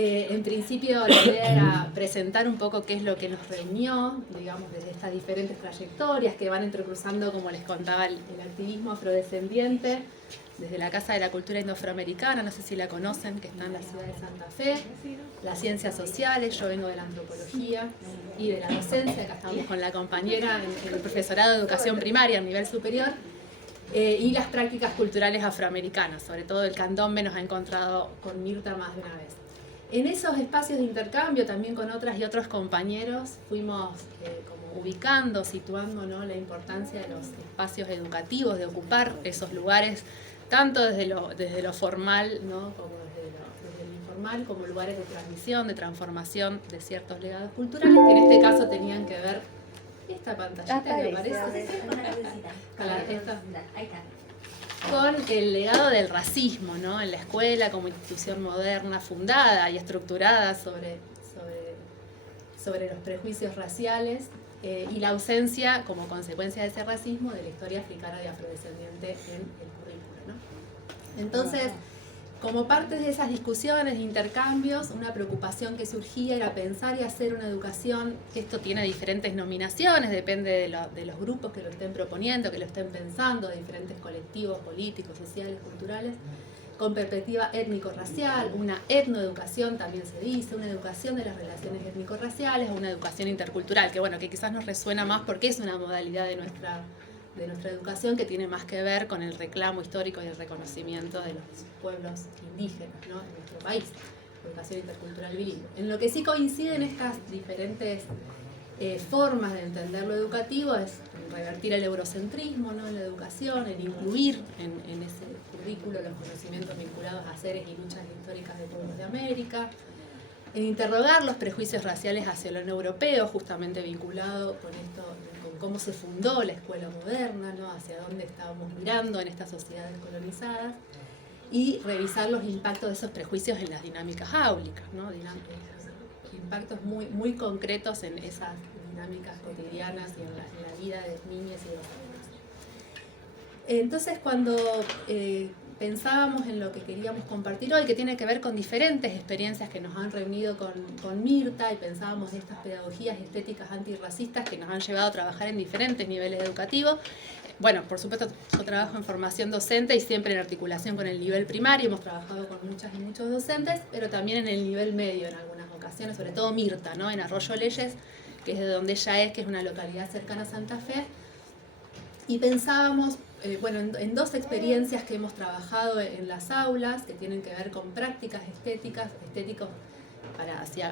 En principio la idea era presentar un poco qué es lo que nos reunió, digamos, desde estas diferentes trayectorias que van entrecruzando, como les contaba, el activismo afrodescendiente, desde la Casa de la Cultura Indoafroamericana, no sé si la conocen, que está en la ciudad de Santa Fe, las ciencias sociales, yo vengo de la antropología y de la docencia, acá estamos con la compañera en el profesorado de educación primaria a nivel superior, y las prácticas culturales afroamericanas, sobre todo el candombe nos ha encontrado con Mirta más de una vez. En esos espacios de intercambio, también con otras y otros compañeros, fuimos como ubicando, situando, ¿no?, la importancia de los espacios educativos, de ocupar esos lugares, tanto desde lo formal, ¿no?, como desde lo informal, como lugares de transmisión, de transformación de ciertos legados culturales, que en este caso tenían que ver esta pantallita que aparece. Ahí está. Con el legado del racismo, ¿no?, en la escuela como institución moderna, fundada y estructurada sobre los prejuicios raciales, y la ausencia, como consecuencia de ese racismo, de la historia africana y afrodescendiente en el currículo, ¿no? Entonces, como parte de esas discusiones, de intercambios, una preocupación que surgía era pensar y hacer una educación, que esto tiene diferentes nominaciones, depende de los grupos que lo estén proponiendo, que lo estén pensando, de diferentes colectivos políticos, sociales, culturales, con perspectiva étnico-racial, una etnoeducación también se dice, una educación de las relaciones étnico-raciales, una educación intercultural, que bueno, que quizás nos resuena más porque es una modalidad de nuestra educación que tiene más que ver con el reclamo histórico y el reconocimiento de los pueblos indígenas, ¿no?, en nuestro país, educación intercultural bilingüe. En lo que sí coinciden estas diferentes formas de entender lo educativo es revertir el eurocentrismo, ¿no?, en la educación, el incluir en ese currículo los conocimientos vinculados a seres y luchas históricas de pueblos de América, en interrogar los prejuicios raciales hacia lo no europeo, justamente vinculado con esto, con cómo se fundó la escuela moderna, ¿no?, hacia dónde estábamos mirando en estas sociedades colonizadas, y revisar los impactos de esos prejuicios en las dinámicas áulicas, ¿no?, impactos muy, muy concretos en esas dinámicas cotidianas y en la vida de niñas y jóvenes. Entonces, cuando pensábamos en lo que queríamos compartir hoy, que tiene que ver con diferentes experiencias que nos han reunido con Mirta, y pensábamos en estas pedagogías estéticas antirracistas que nos han llevado a trabajar en diferentes niveles educativos. Bueno, por supuesto, yo trabajo en formación docente y siempre en articulación con el nivel primario, hemos trabajado con muchas y muchos docentes, pero también en el nivel medio en algunas ocasiones, sobre todo Mirta, ¿no?, en Arroyo Leyes, que es de donde ella es, que es una localidad cercana a Santa Fe, y pensábamos, bueno, en dos experiencias que hemos trabajado en las aulas, que tienen que ver con prácticas estéticos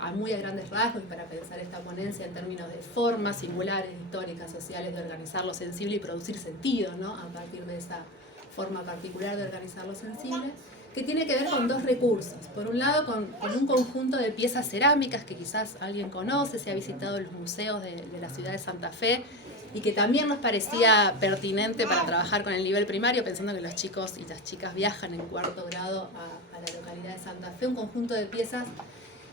a muy a grandes rasgos, y para pensar esta ponencia en términos de formas singulares, históricas, sociales, de organizar lo sensible y producir sentido, ¿no?, a partir de esa forma particular de organizar lo sensible, que tiene que ver con dos recursos. Por un lado, con un conjunto de piezas cerámicas que quizás alguien conoce, si ha visitado los museos de la ciudad de Santa Fe, y que también nos parecía pertinente para trabajar con el nivel primario, pensando que los chicos y las chicas viajan en cuarto grado a la localidad de Santa Fe, un conjunto de piezas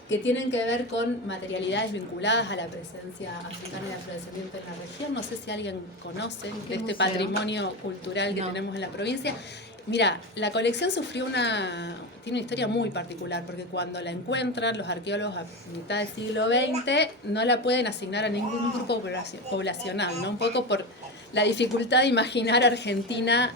que tienen que ver con materialidades vinculadas a la presencia africana y afrodescendiente en la región. No sé si alguien conoce de este patrimonio cultural que tenemos en la provincia. Mira, la colección tiene una historia muy particular, porque cuando la encuentran los arqueólogos a mitad del siglo XX, no la pueden asignar a ningún grupo poblacional, ¿no?, un poco por la dificultad de imaginar Argentina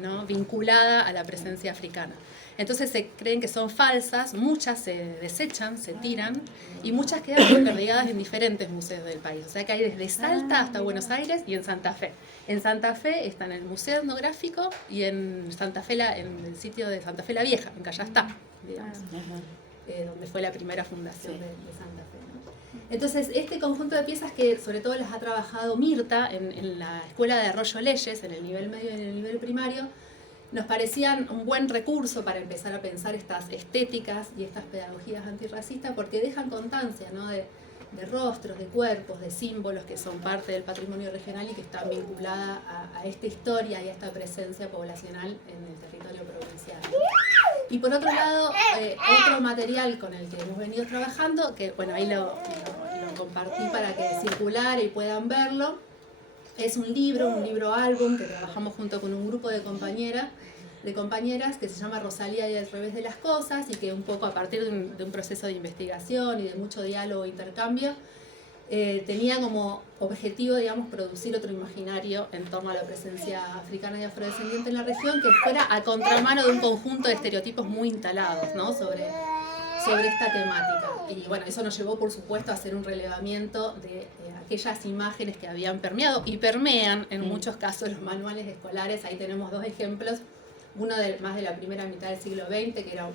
¿no?, vinculada a la presencia africana. Entonces se creen que son falsas, muchas se desechan, se tiran, y muchas quedan perdidas en diferentes museos del país. O sea que hay desde Salta hasta Buenos Aires y en Santa Fe. En Santa Fe está en el Museo Etnográfico, y en Santa Fe, en el sitio de Santa Fe la Vieja, en Callastá, digamos, donde fue la primera fundación de Santa Fe, ¿no? Entonces, este conjunto de piezas, que sobre todo las ha trabajado Mirta en la escuela de Arroyo Leyes, en el nivel medio y en el nivel primario, nos parecían un buen recurso para empezar a pensar estas estéticas y estas pedagogías antirracistas, porque dejan constancia, ¿no?, de rostros, de cuerpos, de símbolos que son parte del patrimonio regional y que están vinculadas a esta historia y a esta presencia poblacional en el territorio provincial. Y por otro lado, otro material con el que hemos venido trabajando, que bueno, ahí lo compartí para que circular y puedan verlo, es un libro álbum que trabajamos junto con un grupo de compañeras de compañeras que se llama Rosalía y al revés de las cosas, y que un poco a partir de un proceso de investigación y de mucho diálogo e intercambio, tenía como objetivo, digamos, producir otro imaginario en torno a la presencia africana y afrodescendiente en la región que fuera a contramano de un conjunto de estereotipos muy instalados, ¿no?, sobre esta temática. Y bueno, eso nos llevó, por supuesto, a hacer un relevamiento de aquellas imágenes que habían permeado y permean en muchos casos los manuales escolares. Ahí tenemos dos ejemplos, uno más de la primera mitad del siglo XX, que era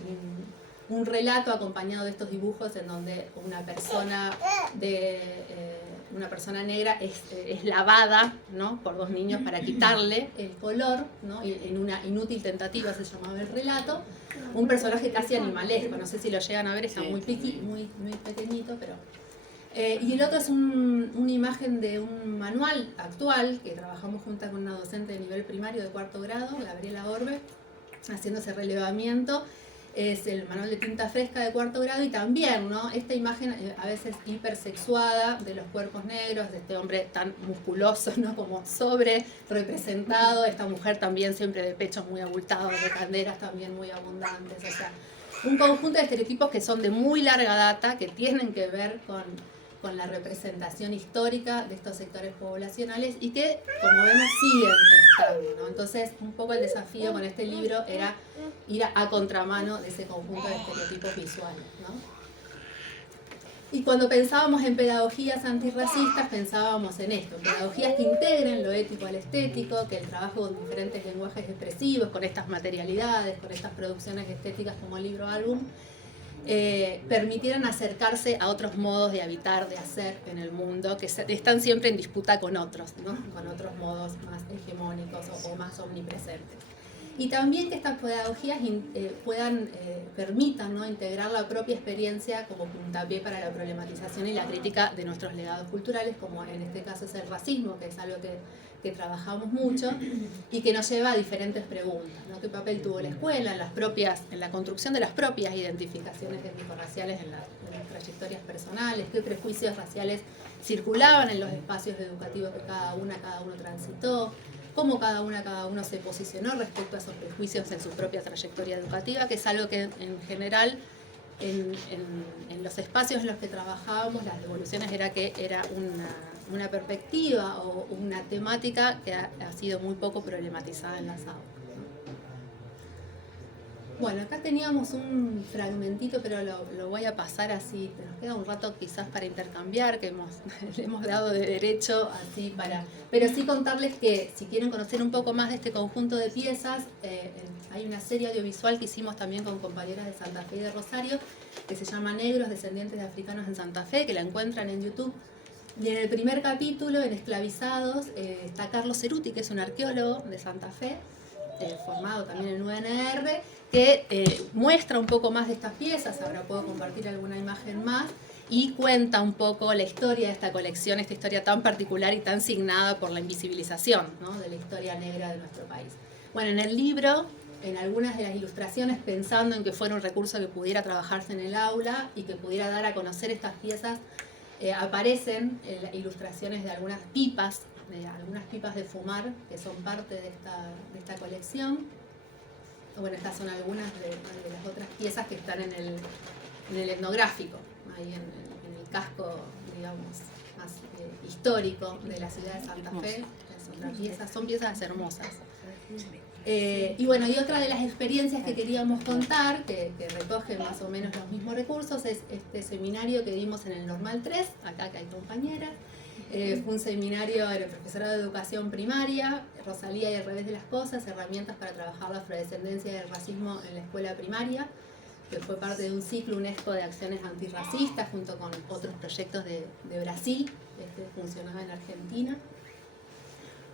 un relato acompañado de estos dibujos en donde una persona negra es lavada, ¿no?, por dos niños para quitarle el color, ¿no?, y en una inútil tentativa se llamaba el relato. Un personaje casi animalesco, no sé si lo llegan a ver, está muy pequeñito, pero... y el otro es una imagen de un manual actual que trabajamos junto con una docente de nivel primario de 4º grado, Gabriela Orbe, haciendo ese relevamiento. Es el manual de tinta fresca de 4º grado, y también, ¿no?, esta imagen a veces hipersexuada de los cuerpos negros, de este hombre tan musculoso, ¿no?, como sobre representado, esta mujer también siempre de pechos muy abultados, de caderas también muy abundantes, o sea, un conjunto de estereotipos que son de muy larga data, que tienen que ver con la representación histórica de estos sectores poblacionales y que, como vemos, siguen estando, ¿no? Entonces, un poco el desafío con este libro era ir a contramano de ese conjunto de estereotipos visuales, ¿no? Y cuando pensábamos en pedagogías antirracistas, pensábamos en esto, en pedagogías que integren lo ético al estético, que el trabajo con diferentes lenguajes expresivos, con estas materialidades, con estas producciones estéticas como el libro álbum, permitieran acercarse a otros modos de habitar, de hacer en el mundo, que están siempre en disputa con otros, ¿no?, con otros modos más hegemónicos o más omnipresentes. Y también que estas pedagogías permitan, ¿no?, integrar la propia experiencia como puntapié para la problematización y la crítica de nuestros legados culturales, como en este caso es el racismo, que es algo que trabajamos mucho y que nos lleva a diferentes preguntas, ¿no? ¿Qué papel tuvo la escuela en la construcción de las propias identificaciones étnico-raciales en las trayectorias personales? ¿Qué prejuicios raciales circulaban en los espacios educativos que cada uno transitó? ¿Cómo cada uno se posicionó respecto a esos prejuicios en su propia trayectoria educativa? Que es algo que en general en los espacios en los que trabajábamos, las devoluciones era que era una perspectiva o una temática que ha sido muy poco problematizada en las aulas. Bueno, acá teníamos un fragmentito, pero lo voy a pasar así, nos queda un rato quizás para intercambiar, que le hemos dado de derecho, así pero sí contarles que si quieren conocer un poco más de este conjunto de piezas, hay una serie audiovisual que hicimos también con compañeras de Santa Fe y de Rosario, que se llama Negros, descendientes de africanos en Santa Fe, que la encuentran en YouTube. Y en el primer capítulo, en Esclavizados, está Carlos Ceruti, que es un arqueólogo de Santa Fe, formado también en UNR, que muestra un poco más de estas piezas. Ahora puedo compartir alguna imagen más, y cuenta un poco la historia de esta colección, esta historia tan particular y tan signada por la invisibilización, ¿no?, de la historia negra de nuestro país. Bueno, en el libro, en algunas de las ilustraciones, pensando en que fuera un recurso que pudiera trabajarse en el aula y que pudiera dar a conocer estas piezas, aparecen ilustraciones de algunas pipas de fumar que son parte de esta colección. Bueno, estas son algunas de las otras piezas que están en el etnográfico, ahí en el casco, digamos, más histórico de la ciudad de Santa Fe. Son piezas hermosas. Y bueno, y otra de las experiencias que queríamos contar, que recoge más o menos los mismos recursos, es este seminario que dimos en el Normal 3, acá que hay compañeras. Fue un seminario del profesorado de educación primaria, Rosalía y al revés de las cosas, herramientas para trabajar la afrodescendencia y el racismo en la escuela primaria, que fue parte de un ciclo UNESCO de acciones antirracistas junto con otros proyectos de Brasil, funcionaba en Argentina.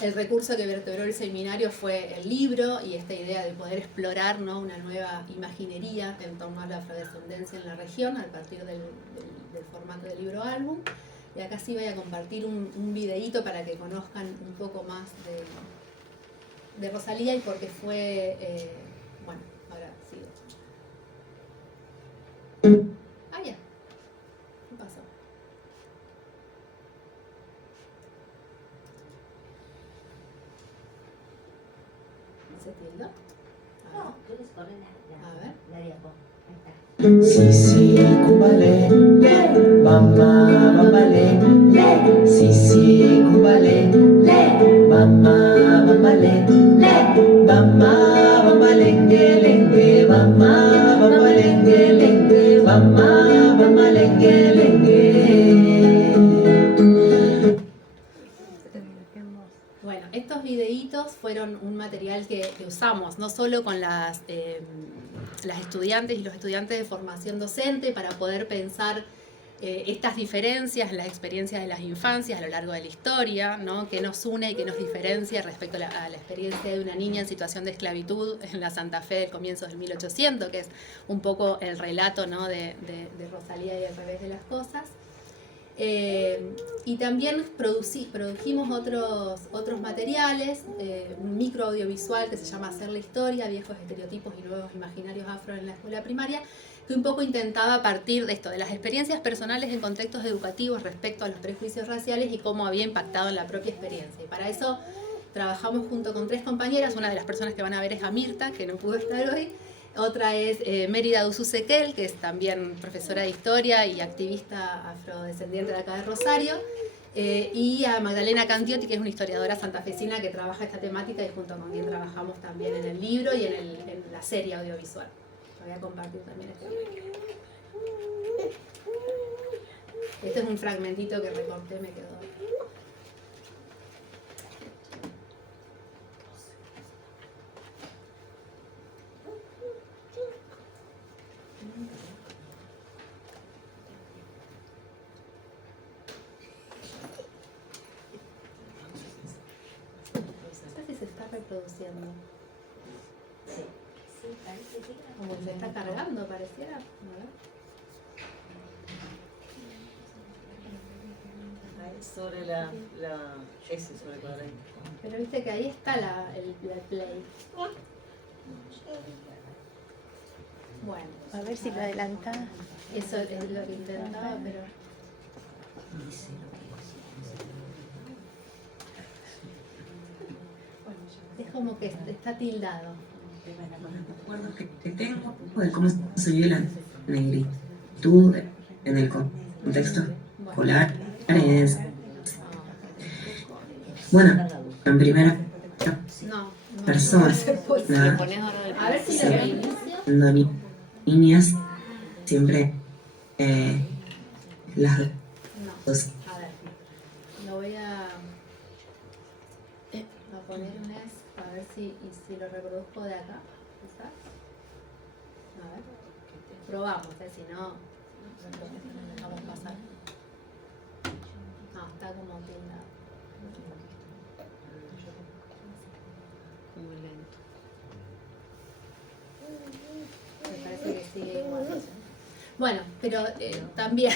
El recurso que vertebró el seminario fue el libro y esta idea de poder explorar, ¿no?, una nueva imaginería en torno a la afrodescendencia en la región a partir del formato del libro álbum. Y acá sí voy a compartir un videíto para que conozcan un poco más de Rosalía y por qué fue... bueno, ahora sigo. Ah, ya. ¿Qué pasó? ¿Se tildó? A ver. Sisi kumbale, le, mama bambale, le, sisi kumbale, le, mama bambale, le, mama bambalenge lenge, mama bambalenge lenge, mama bambalenge lenge. Bueno, estos videitos fueron un material que usamos no solo con las estudiantes y los estudiantes de formación docente para poder pensar estas diferencias en las experiencias de las infancias a lo largo de la historia, ¿no? Que nos une y que nos diferencia respecto a la experiencia de una niña en situación de esclavitud en la Santa Fe del comienzo del 1800, que es un poco el relato, ¿no? de Rosalía y al revés de las cosas. Y también produjimos otros materiales, un micro audiovisual que se llama Hacer la Historia, viejos estereotipos y nuevos imaginarios afro en la escuela primaria, que un poco intentaba partir de esto, de las experiencias personales en contextos educativos respecto a los prejuicios raciales y cómo había impactado en la propia experiencia. Y para eso trabajamos junto con 3 compañeras, una de las personas que van a ver es Amirta, que no pudo estar hoy. Otra es Mérida Dususequel, que es también profesora de historia y activista afrodescendiente de acá de Rosario, y a Magdalena Cantiotti, que es una historiadora santafesina que trabaja esta temática y junto con quien trabajamos también en el libro y en la serie audiovisual. Voy a compartir también este video. Este es un fragmentito que recorté, me quedó. Se está reproduciendo. Sí, parece que como se está cargando, pareciera. Sobre la S, sobre cuadrado. Pero viste que ahí está el play. Bueno, a ver si lo adelanta. Eso es lo que intentaba, pero. Es como que está tildado. Recuerdo que tengo de cómo se vive la negritud en el contexto escolar es, bueno, en primera persona, A ver si lo reinicio. cuando niñas siempre las dos. A ver, lo voy a poner un S, a ver si lo reproduzco de acá, quizás. A ver, probamos, si no, lo dejamos pasar. No, está como tildado. Muy lento. Me parece que sigue igual. Bueno, pero también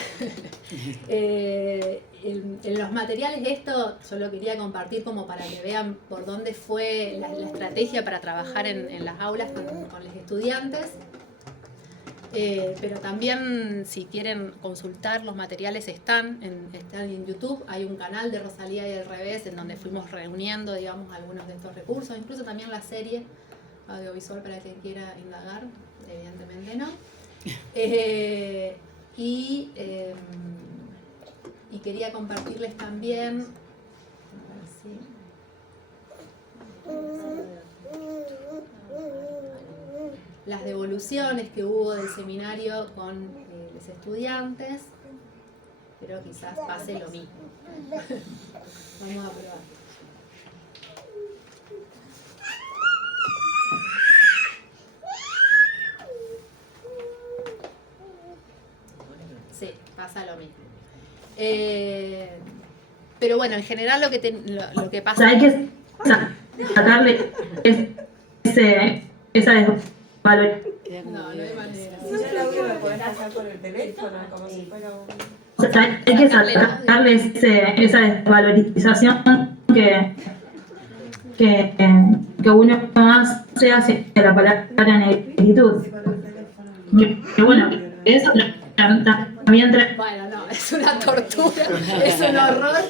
en los materiales esto yo lo quería compartir como para que vean por dónde fue la estrategia para trabajar en las aulas con los estudiantes. Pero también si quieren consultar los materiales están en YouTube. Hay un canal de Rosalía y al revés en donde fuimos reuniendo, digamos, algunos de estos recursos, incluso también la serie audiovisual para quien quiera indagar, evidentemente no. Y quería compartirles también las devoluciones que hubo del seminario con los estudiantes, pero quizás pase lo mismo. Vamos a probar. Sí, pasa lo mismo. Pero bueno, en general lo que pasa... O sea, hay que sacarle esa desvalorización. No hay manera. Si yo la audio me podés pasar por el teléfono, como si fuera un... O sea, hay que sacarle esa desvalorización que uno más se hace de la palabra negritud. Y bueno, eso también Bueno, no, es una tortura, es un horror,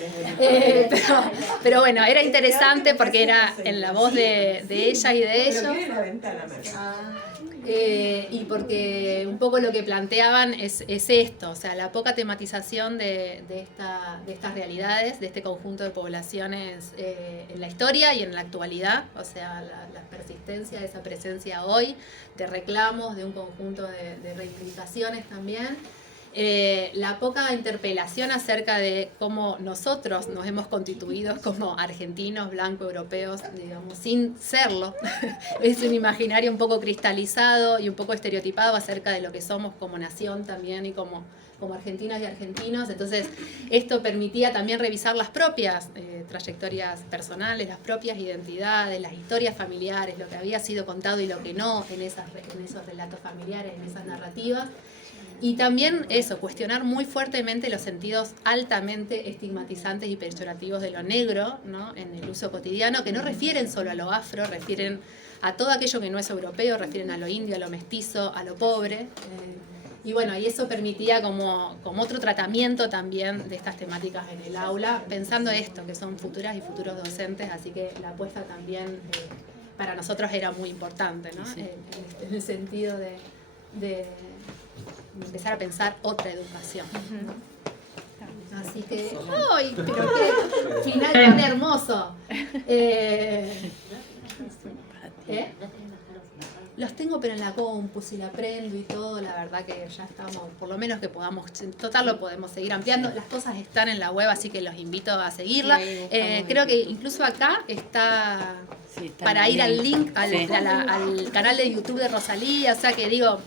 pero bueno, era interesante porque era en la voz de ella y de ellos. Pero tiene la ventana, Y porque un poco lo que planteaban es esto, o sea, la poca tematización de estas realidades, de este conjunto de poblaciones en la historia y en la actualidad, o sea, la persistencia de esa presencia hoy, de reclamos, de un conjunto de reivindicaciones también. La poca interpelación acerca de cómo nosotros nos hemos constituido como argentinos, blancos, europeos, digamos, sin serlo. Es un imaginario un poco cristalizado y un poco estereotipado acerca de lo que somos como nación también y como argentinas y argentinos. Entonces, esto permitía también revisar las propias trayectorias personales, las propias identidades, las historias familiares, lo que había sido contado y lo que no en esos relatos familiares, en esas narrativas. Y también eso, cuestionar muy fuertemente los sentidos altamente estigmatizantes y peyorativos de lo negro, ¿no? En el uso cotidiano, que no refieren solo a lo afro, refieren a todo aquello que no es europeo, refieren a lo indio, a lo mestizo, a lo pobre. Y bueno, y eso permitía como otro tratamiento también de estas temáticas en el aula, pensando esto, que son futuras y futuros docentes, así que la apuesta también para nosotros era muy importante, ¿no? Sí. En el sentido de empezar a pensar otra educación. Así que, ¡ay! Pero qué final tan hermoso. Los tengo pero en la compu, si la prendo y todo, la verdad que ya estamos, por lo menos que podamos, en total lo podemos seguir ampliando. Las cosas están en la web, así que los invito a seguirla. Creo que incluso acá está para ir al link, al canal de YouTube de Rosalía, o sea que digo,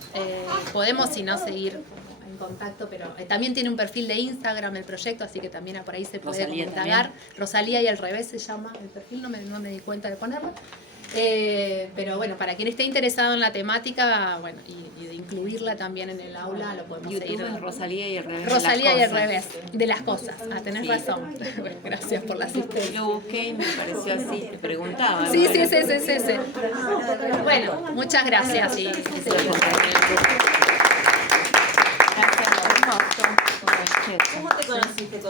podemos si no seguir en contacto, pero también tiene un perfil de Instagram el proyecto, así que también por ahí se puede indagar. Rosalía y al revés se llama el perfil, no me di cuenta de ponerlo. Pero bueno, para quien esté interesado en la temática, bueno, y de incluirla también en el aula, lo podemos YouTube seguir. Es Rosalía y al revés. Rosalía y al revés, de las cosas. Tenés razón. Bueno, gracias por la asistencia. Lo busqué y me pareció así, te preguntaba. Sí. Bueno, muchas gracias. Y, ¿Cómo te conociste?